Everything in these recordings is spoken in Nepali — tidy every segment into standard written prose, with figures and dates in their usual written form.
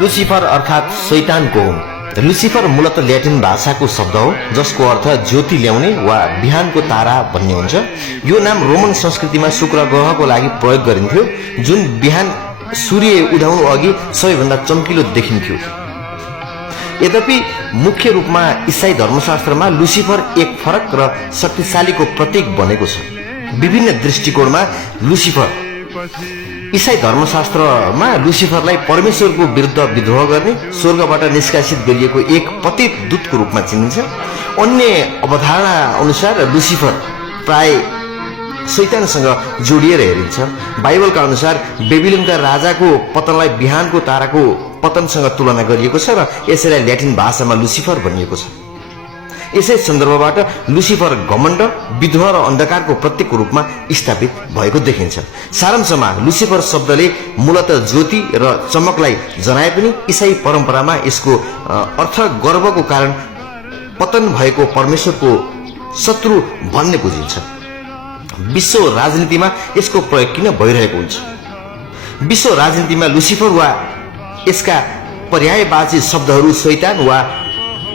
लुसिफर अर्थात् शैतानको हुन्। लुसिफर मूलतः ल्याटिन भाषाको शब्द हो जसको अर्थ ज्योति ल्याउने वा बिहानको तारा भन्ने हुन्छ। यो नाम रोमन संस्कृतिमा शुक्र ग्रहको लागि प्रयोग गरिन्थ्यो जुन बिहान सूर्य उदाउनु अघि सबैभन्दा चम्किलो देखिन्थ्यो। यद्यपि मुख्य रूपमा इसाई धर्मशास्त्रमा लुसिफर एक फरक र शक्तिशालीको प्रतीक बनेको छ। विभिन्न दृष्टिकोणमा लुसिफर इसाई धर्मशास्त्रमा लुसिफरलाई परमेश्वरको विरुद्ध विद्रोह गर्ने स्वर्गबाट निष्कासित गरिएको एक पतित दूतको रूपमा चिनिन्छ। अन्य अवधारणा अनुसार लुसिफर प्राय शैतानसँग जोडिएर हेरिन्छ। बाइबलका अनुसार बेबिलोनका राजाको पतनलाई बिहानको ताराको पतनसँग तुलना गरिएको छ र यसैलाई ल्याटिन भाषामा लुसिफर भनिएको छ। यसै सन्दर्भबाट लुसिफर घमण्ड, विद्रोह र अन्धकारको प्रतीकको रूपमा स्थापित भएको देखिन्छ। सारांशमा लुसिफर शब्दले मूलतः ज्योति र चमकलाई जनाए पनि इसाई परम्परामा यसको अर्थ गर्वको कारण पतन भएको परमेश्वरको शत्रु भन्ने बुझिन्छ। विश्व राजनीतिमा यसको प्रयोग किन भइरहेको हुन्छ? विश्व राजनीतिमा लुसिफर वा यसका पर्यायवाची शब्दहरू शैतान वा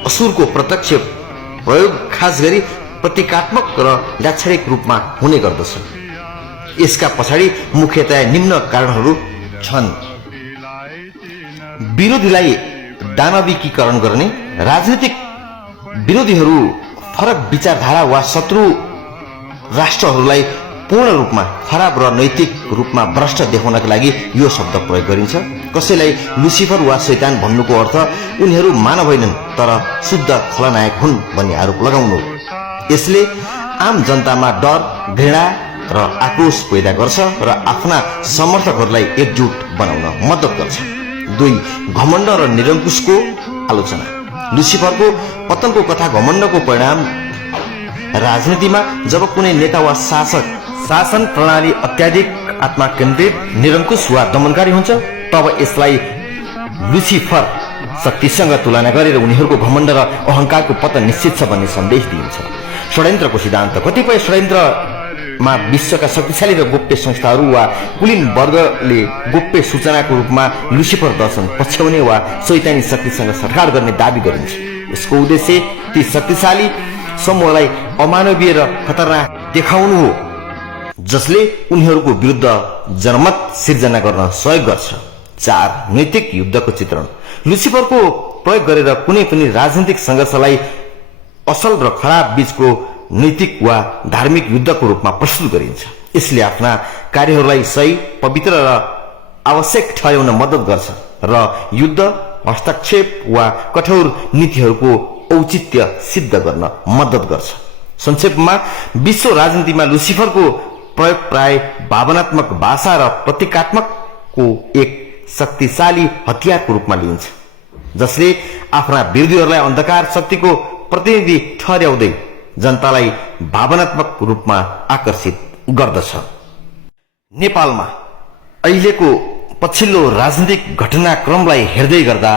असुरको प्रत्यक्ष प्रयोग खास गरी प्रतीकात्मक र लाक्षणिक रूपमा हुने गर्दछ। यसका पछाडि मुख्यतया निम्न कारणहरू छन्। विरोधीलाई दानवीकरण गर्ने, राजनीतिक विरोधीहरू फरक विचारधारा वा शत्रु राष्ट्रहरूलाई पूर्ण रूपमा खराब र नैतिक रूपमा भ्रष्ट देखाउनका लागि यो शब्द प्रयोग गरिन्छ। कसैलाई लुसिफर वा शैतान भन्नुको अर्थ उनीहरू मानव होइनन् तर शुद्ध खलनायक हुन् भन्ने आरोप लगाउनु हो। यसले आम जनतामा डर, घृणा र आक्रोश पैदा गर्छ र आफ्ना समर्थकहरूलाई एकजुट बनाउन मद्दत गर्छ। 2. घमण्ड र निरङ्कुशको आलोचना। लुसिफरको पतनको कथा घमण्डको परिणाम। राजनीतिमा जब कुनै नेता वा शासन प्रणाली अत्याधिक आत्मा केन्द्रित, निरङ्कुश वा दमनकारी हुन्छ तब यसलाई लुसिफर शक्तिसँग तुलना गरेर उनीहरूको घमण्ड र अहंकारको पतन निश्चित छ भन्ने सन्देश दिइन्छ। षड्यन्त्रको सिद्धान्त। कतिपय षड्यन्त्रमा विश्वका शक्तिशाली र गोप्य संस्थाहरू वा कुलीन वर्गले गोप्य सूचनाको रूपमा लुसिफर दर्शन पछ्याउने वा शैतानी शक्तिसँग सठगाड गर्ने दावी गरिन्छ। यसको उद्देश्य ती शक्तिशाली समूहलाई अमानवीय र खतरनाक देखाउनु हो जसले उनीहरूको विरुद्ध जनमत सिर्जना गर्न सहयोग गर्छ। 4. नैतिक युद्धको चित्रण। लुसिफरको प्रयोग गरेर कुनै पनि राजनीतिक सङ्घर्षलाई असल र खराब बीचको नैतिक वा धार्मिक युद्धको रूपमा प्रस्तुत गरिन्छ। यसले आफ्ना कार्यहरूलाई सही, पवित्र र आवश्यक ठहराउन मद्दत गर्छ र युद्ध, हस्तक्षेप वा कठोर नीतिहरूको औचित्य सिद्ध गर्न मद्दत गर्छ। संक्षेपमा विश्व राजनीतिमा लुसिफरको प्रयोग प्राय भावनात्मक भाषा र प्रतीकात्मकको एक शक्तिशाली हतियारको रूपमा लिइन्छ जसले आफ्ना विरोधीहरूलाई अन्धकार शक्तिको प्रतिनिधि ठहर्याउँदै जनतालाई भावनात्मक रूपमा आकर्षित गर्दछ। नेपालमा अहिलेको पछिल्लो राजनीतिक घटनाक्रमलाई हेर्दै गर्दा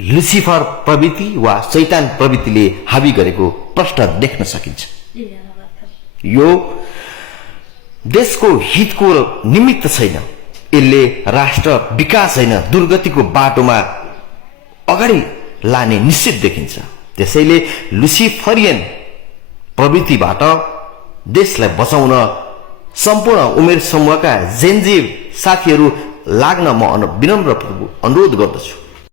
लुसिफर प्रवृत्ति वा शैतान प्रवृत्तिले हावी गरेको प्रश्न देख्न सकिन्छ। यो देशको हितको निमित्त छैन। यसले राष्ट्र विकास होइन दुर्गतिको बाटोमा अगाडि लाने निश्चित देखिन्छ। त्यसैले लुसिफरियन प्रवृत्तिबाट देशलाई बचाउन सम्पूर्ण उमेर समूहका जेनजी साथीहरू लाग्न म विनम्र अनुरोध गर्दछु।